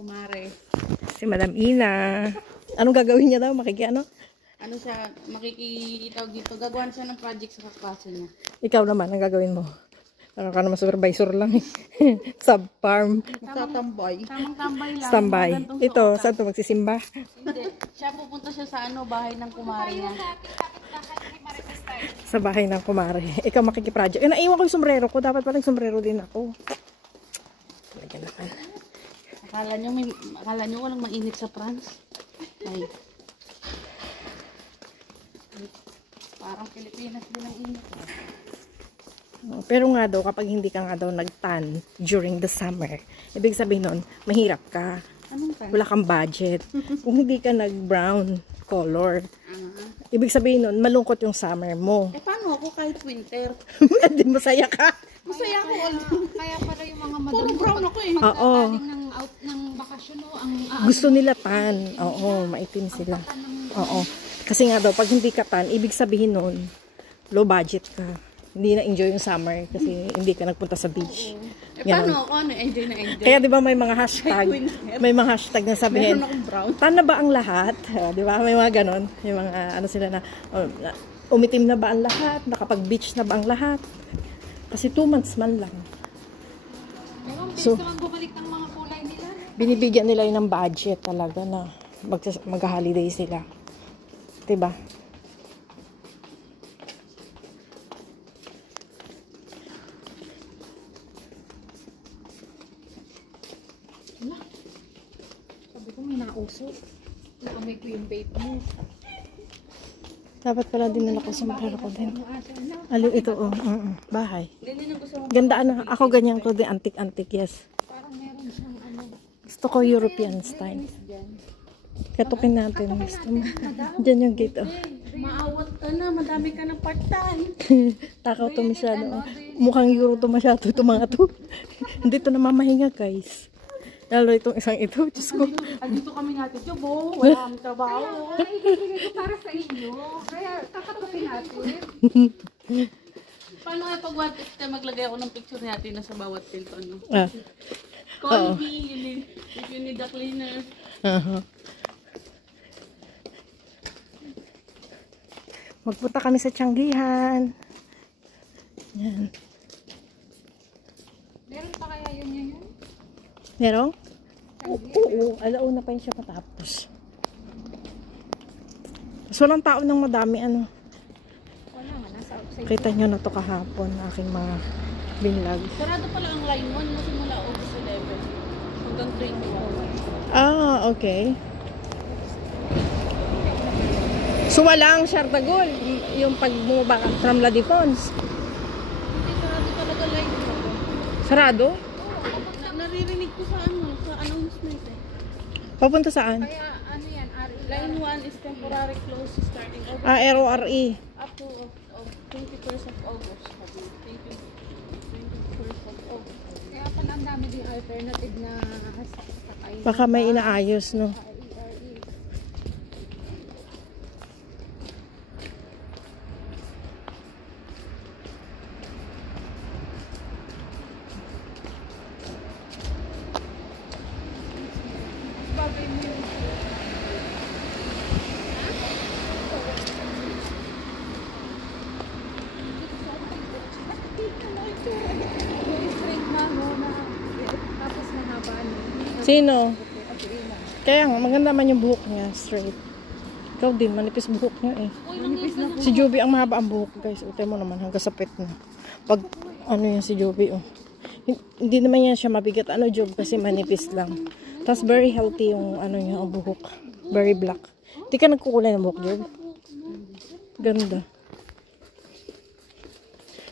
kumare. Si Madam Ina. Anong gagawin niya daw? Ano siya, makikitawag dito. Gagawan siya ng project sa kaklase niya. Ikaw naman, ang gagawin mo? Ano ka naman, supervisor lang eh. Sub-farm. Magtatambay. Tamang tambay lang. Standby. Ito, saan ito magsisimba? Hindi. Siya pupunta siya sa bahay ng kumare niya. Sa bahay ng kumare. Ikaw makikiproject. Naiwan ko yung sombrero ko. Dapat palang sombrero din ako. Talaga naman. Akala nyo walang mainit sa France? Ay. Parang Pilipinas din ang init. Pero nga daw, kapag hindi ka nga daw nag-tan during the summer, ibig sabihin nun, mahirap ka. Anong tan? Wala kang budget. Kung hindi ka nag-brown color, ibig sabihin nun, malungkot yung summer mo. Paano ako kahit winter? Hindi, masaya ka. Masaya ako. Kaya para yung mga Puro brown ako eh. Oo. ng out ng bakasyon ang Gusto nila tan. Oo, maitim sila. Oo. Kasi nga daw, pag hindi ka tan, ibig sabihin nun, low budget ka. Hindi na-enjoy yung summer kasi hindi ka nagpunta sa beach. Paano ako? Enjoy na enjoy. Kaya di ba may mga hashtag, na sabihin, Meron akong brown. tan na ba ang lahat? Di ba? May mga ganon. May mga ano sila na, umitim na ba ang lahat? Nakapag-beach na ba ang lahat? Kasi 2 months man lang. so, naman bumalik ng mga kulay nila. Binibigyan nila yun ng budget talaga na mag-holiday sila. Diba? Sabi ko may nauso. Naamoy ko yung vape mo. Dapat pala din nila ko sombrero ko din. Aliw ito, bahay. Ganyan ang gusto mo. Ganda ano, ako ganyan ko din, antik-antik, yes. Parang meron siyang Gusto ko European style. Katukin natin. Gusto mo. Diyan yung gate, oh. Maawat ka na. Madami ka ng part-time. Takaw to masyado. Mukhang Euro to masyado ito mga to. Hindi to namamahinga, guys. Lalo itong isang ito. Diyos ko. Andito kami natin. Jobo, wala kami trabaho. ay, ibigay ko para sa inyo. Kaya kakatapin natin. Paano kaya pag what if maglagay ako ng picture natin na sa bawat pinto, no? Oo. Call me if you need a cleaner. Magpunta kami sa Tianggihan. Yan. Meron pa kaya yun ngayon? Meron? Oo. Alauna pa yun siya matapos. So, walang tao ng madami, ano. Wala nga, nasa outside. Kita nyo na to kahapon, aking mga binlog. Sarado pala ang line 1 mo simula August 11 hanggang 21. Ah, okay. So, walang Shartagol. Yung pag bumaba ka from La Defense. Hindi sarado talaga line 1. Sarado? Naririnig ko sa announcement eh. Papunta saan? Kaya ano yan, Line 1 is temporary closed starting August Ah, RORE. up to 21st of August. 21st of August. Kaya pala ang dami din alternative na sakay. Baka may inaayos, no? Tapos mahaba na. Sino? Kaya nga, maganda man yung buhok niya, straight. Ikaw din, manipis buhok niya eh. Si Joby ang mahaba ang buhok, guys. Utay mo naman, hanggang sa pet na. Pag, ano yan si Joby, oh. Hindi naman yan siya mabigat, ano, Job, kasi manipis lang. Tapos, very healthy yung, ano niya, ang buhok. Very black. Hindi ka nagkukulay ng buhok, Job? Ganda.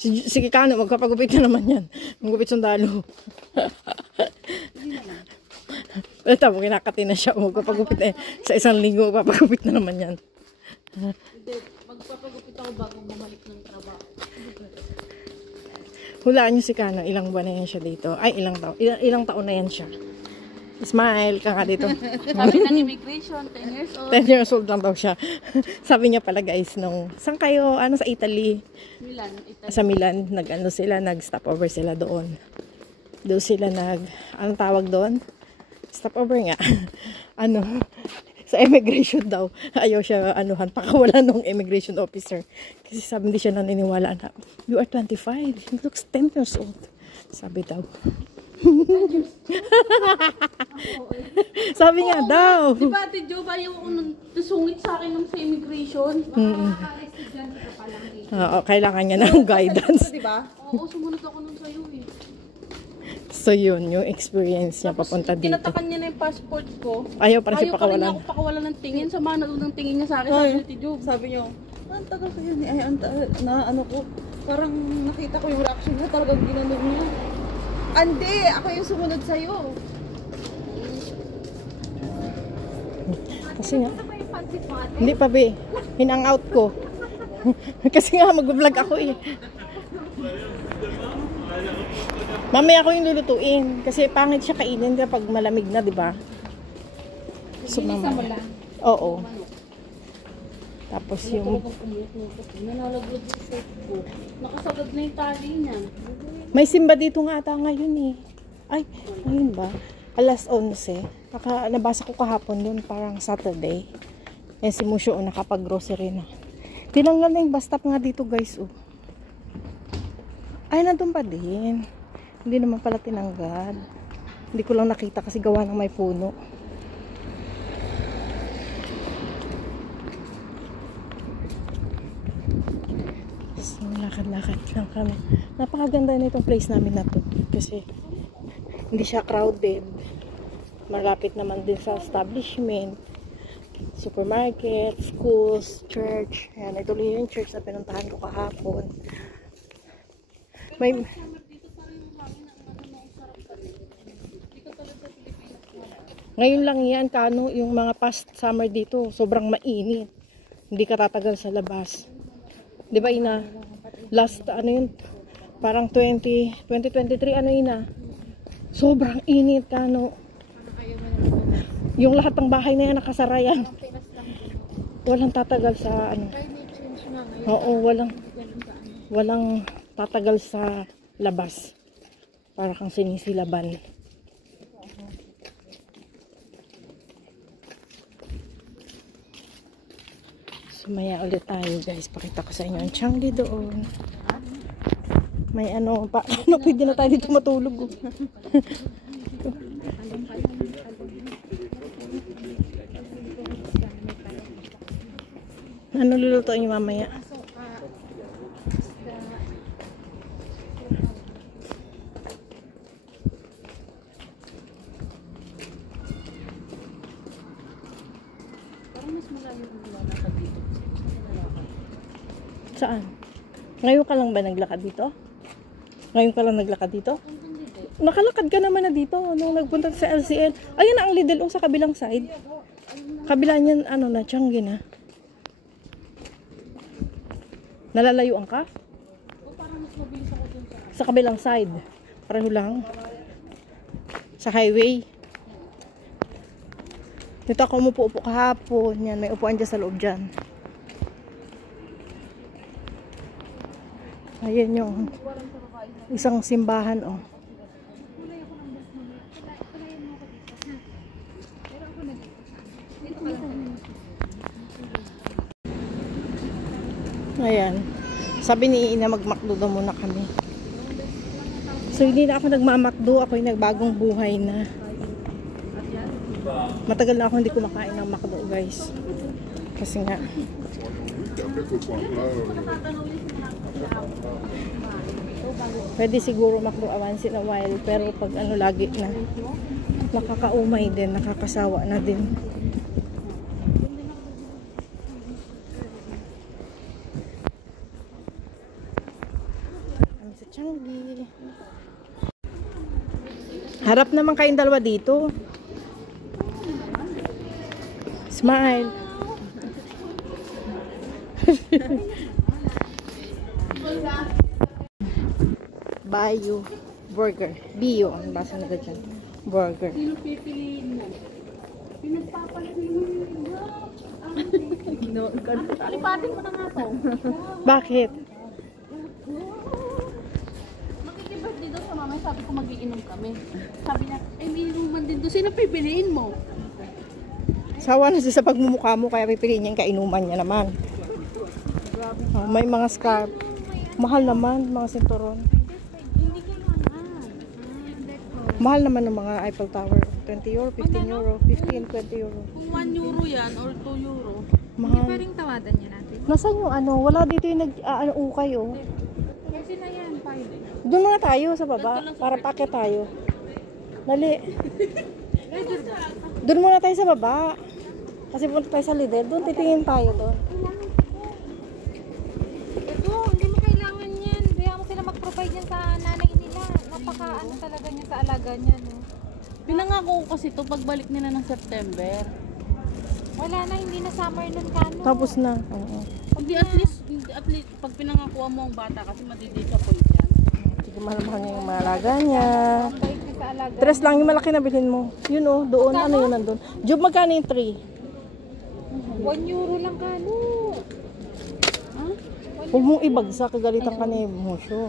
Sige ka, magpapagupit na naman yan. Magupit sundalo. Ito, kinakati na siya. Magpapagupit eh. Sa isang linggo, magpapagupit na naman yan. Hindi, magpapagupit ako bago bumalik ng trabaho. Hulaan niyo si Kano, ilang buwan na yan siya dito. Ay, ilang taon na yan siya. Smile ka nga dito. Sabi ng immigration, 10 years old. 10 years old lang daw siya. Sabi niya pala guys, saan kayo, sa Italy? Milan, Italy. Sa Milan, nag-stop over sila doon. Doon sila anong tawag doon? Stopover nga. Ano, sa immigration daw. Ayaw siya, pakawalan ng immigration officer. Kasi sabi, hindi siya naniniwala na, you are 25. He looks 10 years old. Sabi daw. Sabi nga daw. Di ba, Ate Jo, ayaw ako nagsusungit sa akin ng sa immigration? Oo, kailangan niya ng guidance. Di ba? Oo, sumunod ako nun sa'yo eh. So yun, yung experience niya papunta dito. Kinatakan niya na yung passport ko. Ayaw pa rin siya Ayaw pa rin pakawalan. ako pakawalan ng tingin. Sama na doon ng tingin niya sa akin. Sabi ni Ate Jo. Sabi niyo, ang tagal ko yun. Ay, ko, parang nakita ko yung reaction niya, talagang ginanon niya. Andi, ako yung sumunod sa'yo. Kasi nga, hindi pa be, hinang out ko. Kasi nga, mag-vlog ako eh. Mamaya ako yung lulutuin. Kasi pangit siya kainin kapag malamig na, di ba? So, mamaya. Oo. Tapos yung... Nanalaglag yung shirt ko. Nakasagad na yung tali niya. May simba dito nga ata ngayon eh. Ay, ngayon ba? Alas 11. Nabasa ko kahapon yun, parang Saturday. Yan si Musyo, nakapag-grocery na. Tinanggal na yung bus stop nga dito guys. Oh. Ay, nandun pa din. Hindi naman pala tinanggal. Hindi ko lang nakita kasi gawa ng may puno. So, lakad-lakad lang kami. Napakaganda na itong place namin na to. Kasi hindi siya crowded. Malapit naman din sa establishment. Supermarket, schools, church. Ayan, ito yung church na pinuntahan ko kahapon. May... Ngayon lang yan, kano, yung mga past summer dito, sobrang mainit. Hindi ka tatagal sa labas. Di ba, Ina? Last, yun, parang 2023, Ina? Sobrang init, kano. Yung lahat ng bahay na yan, nakasara yan. Walang tatagal sa, Oo, walang tatagal sa labas. Para kang sinisilaban. Sumaya ulit tayo guys. Pakita ko sa inyo ang Changi doon. May pwede na tayo dito matulog. Oh. Ano lulutuin niyo mamaya? Saan? Ngayon ka lang ba naglakad dito? Ngayon ka lang naglakad dito? Nakalakad ka naman na dito nung nagpunta sa LCN. Ayun na ang Lidl sa kabilang side. Kabila niyan na Changi na. Nalalayuan ka? Sa kabilang side. Pareho lang. Sa highway. Dito ako umupo-upo kahapon. Yan, may upuan dyan sa loob dyan. Ayan yung isang simbahan, oh. Ayan. Sabi ni Ina, mag-McDo daw muna kami. So, hindi na ako nagma-McDo. Ako yung nagbagong buhay na. Matagal na ako hindi kumakain ng McDo, guys. Kasi nga. Pwede siguro McDo once in a while. Pero pag lagi na. Nakakaumay din. Nakakasawa na din. Changi. Harap naman kayong dalawa dito. Smile. Bayo burger. Bio ang basa na dyan. Burger. Sino pipiliin mo? Pinagpapalit mo yung alipatin mo na nga to. Bakit? Makikibirthday daw sa mama sabi ko magiinom kami. Sabi niya, may inuman din doon. Sino pipiliin mo? Sawa na siya sa pagmumukha mo, kaya pipiliin niya yung kainuman niya naman. Oh, may mga scarf. Mahal naman, mga sinturon. Hindi kailangan. Mahal naman ng mga Eiffel Tower. 20 euro, 15 euro, 15, 20 euro. Kung 1 euro yan or 2 euro. Hindi pa Mahal. rin tawadan niya natin. Nasaan yung ano? Wala dito yung ukay, oh. Kasi na yan, 5. Doon muna tayo sa baba, para paakyat tayo. Dali. Doon muna tayo sa baba. Kasi punta tayo sa Lidl. Doon titingin tayo doon. Ito, hindi mo kailangan yan. Kaya mo sila mag-provide yan sa nanay nila. Napaka-ano talaga niya sa alaga niya, no? Pinangako ko kasi to pagbalik nila ng September. Wala na, hindi na summer nun kano. Tapos na. Oo. Pag di at least, pag pinangakuha mo ang bata kasi madidisappoint yan. Sige, mahal-mahal niya yung mga alaga niya. Ang bait niya sa alaga. Tres lang yung malaki na bilhin mo. Yun, oh. Doon. Ano yun nandun? Job, magkano yung 3? 1 euro lang kano. Huwag mong ibagsak. Kagalitan ka ni Musyo.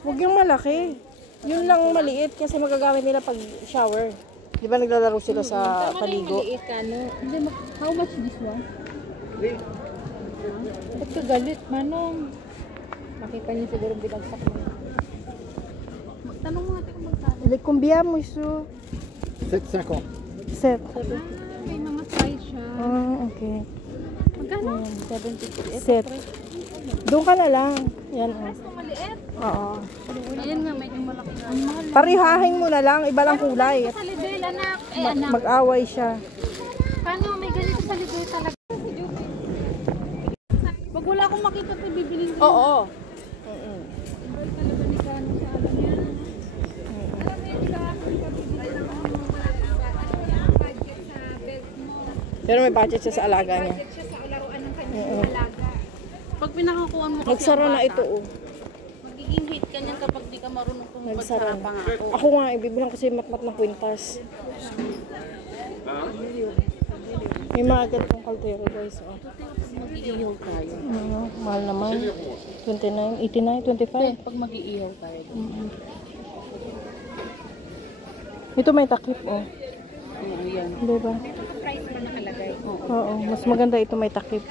Huwag yung malaki. Yun lang maliit kasi magagamit nila pag shower. Di ba naglalaro sila sa paligo? Maliit kano. How much this one? Ba't ka galit, Manong? Makita niyo siguro binagsak mo. Tanong mo natin kung magkano. Like, kumbia mo iso. 7,50. Set. May mga size siya. Ah, okay. Magkano? 750. Set. Doon ka na lang. Yan, oh. Ito maliit. Oo. Ayun nga, medyo malaki na. Parihahin mo na lang. Iba lang kulay. Sa Lidl, anak. Anak. Mag-away siya. Paano? May ganito sa Lidl talaga. Pag wala akong makita ito, bibilin ko. Oo. Talaga ni Kano sa ano niya. Alam mo yun, ikaw ako bibili ng budget sa belt mo. Pero may budget siya sa alaga niya. Budget siya sa laruan ng kanyang alaga. Pag pinakakuha mo kasi Nagsara ang na bata, ito, oh. magiging hit ka niyan kapag di ka marunong tumupad Nagsara sa na. pangako. Ako nga, ibibilang kasi matmat ng kwintas. May mga ganitong kaldero, guys. Oh. Mag-iihaw tayo. Mahal naman. 29, 89, 25. Pag mag-iihaw tayo. Ito may takip, oh. Oo, yan. Diba? Price pa nakalagay. Oo, mas maganda ito may takip.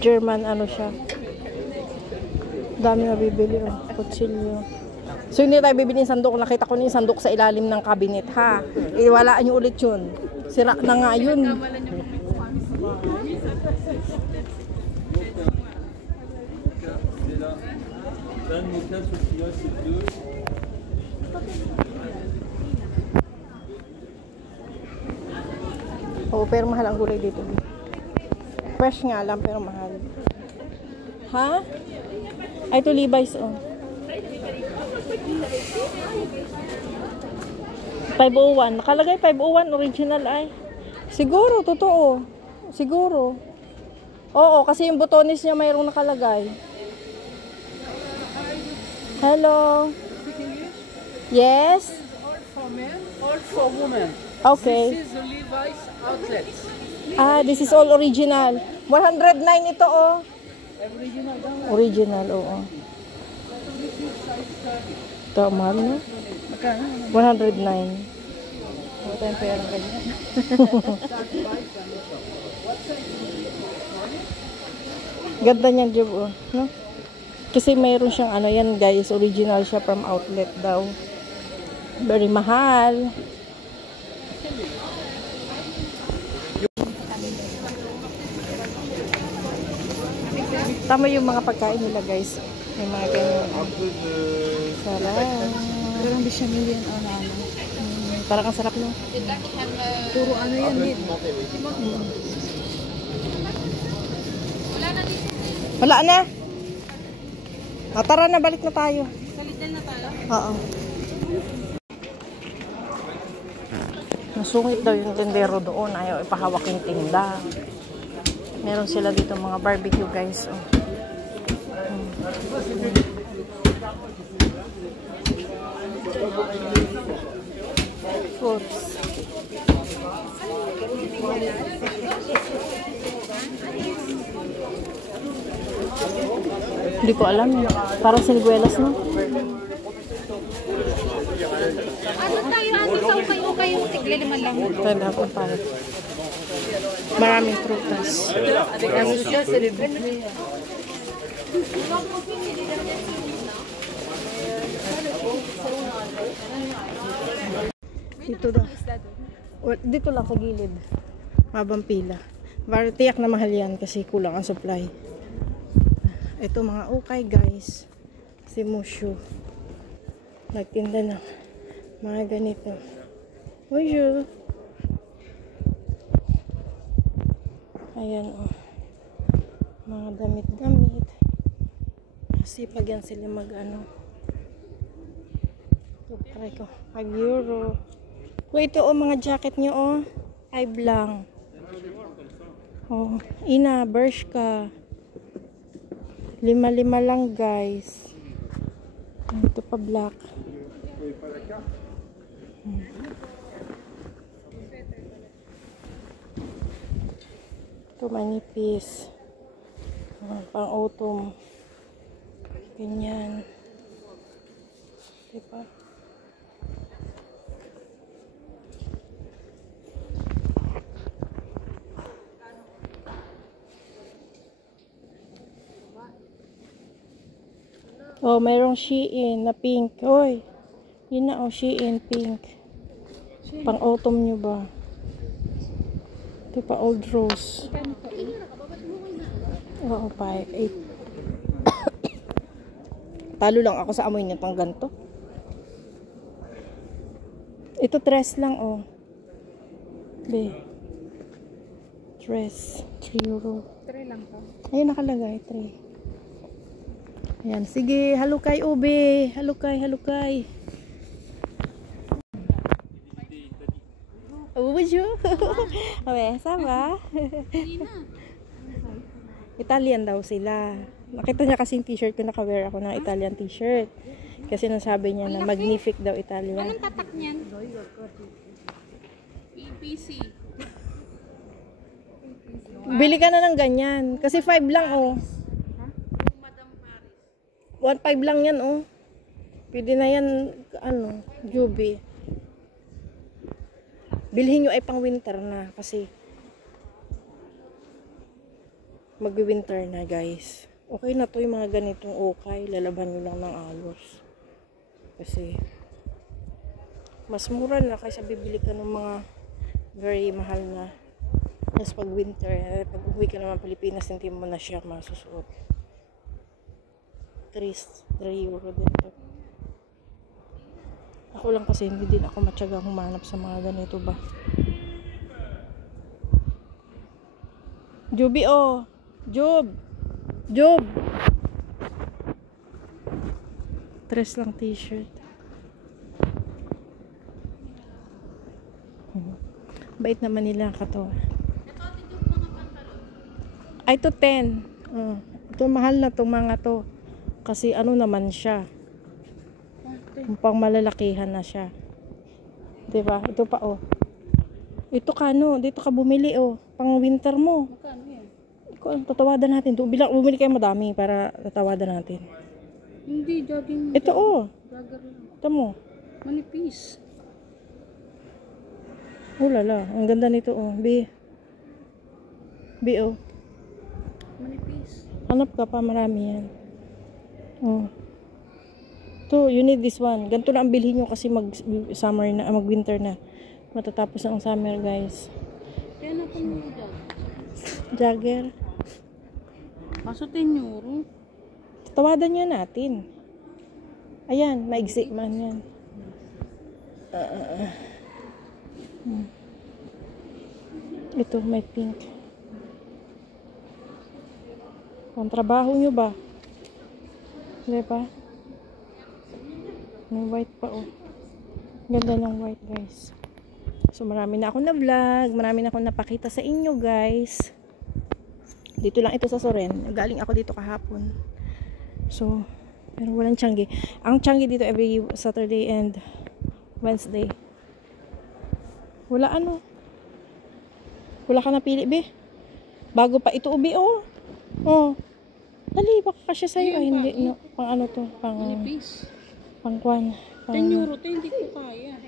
German, ano siya. Dami na bibili, oh. Kutsilyo. So, hindi tayo bibili ng sandok. Nakita ko na yung sandok sa ilalim ng cabinet, ha? Iwalaan nyo ulit yun. Sira na nga yun. Oo, pero mahal ang gulay dito. Fresh nga lang, pero mahal. Ha? Ay, ito Levi's, oh. 501. Nakalagay 501 original ay. Siguro, totoo. Siguro. Oo, kasi yung botones niya mayroong nakalagay. Hello. Yes? All for men, all for women. Okay. This is the Levi's outlet. Ah, this is all original. 109 ito, oh. Original daw. Original, oo. Ito, mahal na. Magkano? 109. Wala tayong perang ganyan. Ganda niyan, Job, oh. No? Kasi mayroon siyang ano yan, guys. Original siya from outlet daw. Very mahal. Tama yung mga pagkain nila, guys. May mga ganyan. Sarap. Parang di siya million o na ano. Parang ang sarap, no? Puro ano yan din. Wala na. Tara na, balik na tayo. Salitan na tayo. Oo. Nasungit daw yung tendero doon. Ayaw ipahawak yung tinda. Meron sila dito mga barbecue, guys. Oh. Fruits. Hindi ko alam. Parang siniguelas, no? Ano tayo, ate, kayo, tigli naman lang. Tayo na po para. Maraming prutas. Dito daw. Dito lang sa gilid. Mabang pila. Para tiyak na mahal yan kasi kulang ang supply. Ito mga ukay guys. Si Mushu. Nagtinda na. Mga ganito. Mushu. Ayan o. Mga damit-damit. Kasi pag yan sila mag-ano. Try ko. 5 euro. Ito o mga jacket nyo o. 5 lang. Oh, ina, Bershka. 5 lang guys. Ito pa black. Ito manipis. Pang autumn. Ganyan. Diba? Oh, mayroong Shein na pink. Oy, yun na, oh, Shein pink. Pang autumn nyo ba? Ito pa, old rose. Oo, 8. Talo lang ako sa amoy niya pang ganito. Ito, dress lang, oh. Be. Dress. 3 euro. 3 lang to. Ayun, nakalagay, 3. Ayan, sige, halukay ube, halukay. Bonjour. Okay, sama. Italian daw sila. Nakita niya kasi yung t-shirt ko, naka-wear ako ng Italian t-shirt. Kasi nasabi niya na magnific daw Italian. Anong tatak niyan? EPC. Bili ka na ng ganyan. Kasi 5 lang, oh. 1.5 lang yan, oh. Pwede na yan, ano, Juby. Bilhin nyo ay pang winter na kasi mag-winter na, guys. Okay na to yung mga ganitong ukay. Lalaban nyo lang ng ayos. Kasi mas mura na kaysa bibili ka ng mga very mahal na. Tapos pag winter, pag uwi ka naman Pilipinas, hindi mo na siya masusuot. 3 euro din to. Ako lang kasi hindi din ako matyagang humanap sa mga ganito ba. Joby, oh. Job. 3 lang t-shirt. Bait naman nila kato. Ay, to 10. Ito mahal na tong mga to. Kasi ano naman siya. Pang malalakihan na siya. Diba? Ito pa, oh. Ito ka, no. Dito ka bumili, oh. Pang winter mo. Magkano yan? Tatawadan natin. Bumili kayo madami para tatawadan natin. Hindi, jogging. Ito, oh. Jogger lang. Ito mo. Manipis. Oh, lala. Ang ganda nito, oh. B, oh. Manipis. Hanap ka pa, marami yan. Oh. To, you need this one. Ganito na ang bilhin nyo kasi mag-summer na, mag-winter na. Matatapos na ang summer, guys. Kaya na po mo dyan. Jagger. Kaso 10 euro. Tawadan nyo natin. Ayan, maigsi man yan. Ito, may pink. Ang trabaho nyo ba? Diba? May white pa, oh. Ganda ng white, guys. So, marami na akong na-vlog. Marami na akong napakita sa inyo, guys. Dito lang ito sa Soren. Galing ako dito kahapon. So, pero walang Changi. Ang Changi dito every Saturday and Wednesday. Wala ano. Wala ka napili, be. Bago pa ito, ubi, oh. Oh. Dali, baka kasya sa'yo. Ay, hindi. No, pang ano to? Pang... Please. Pang kwan. Pang... 10 euro to, hindi ko kaya.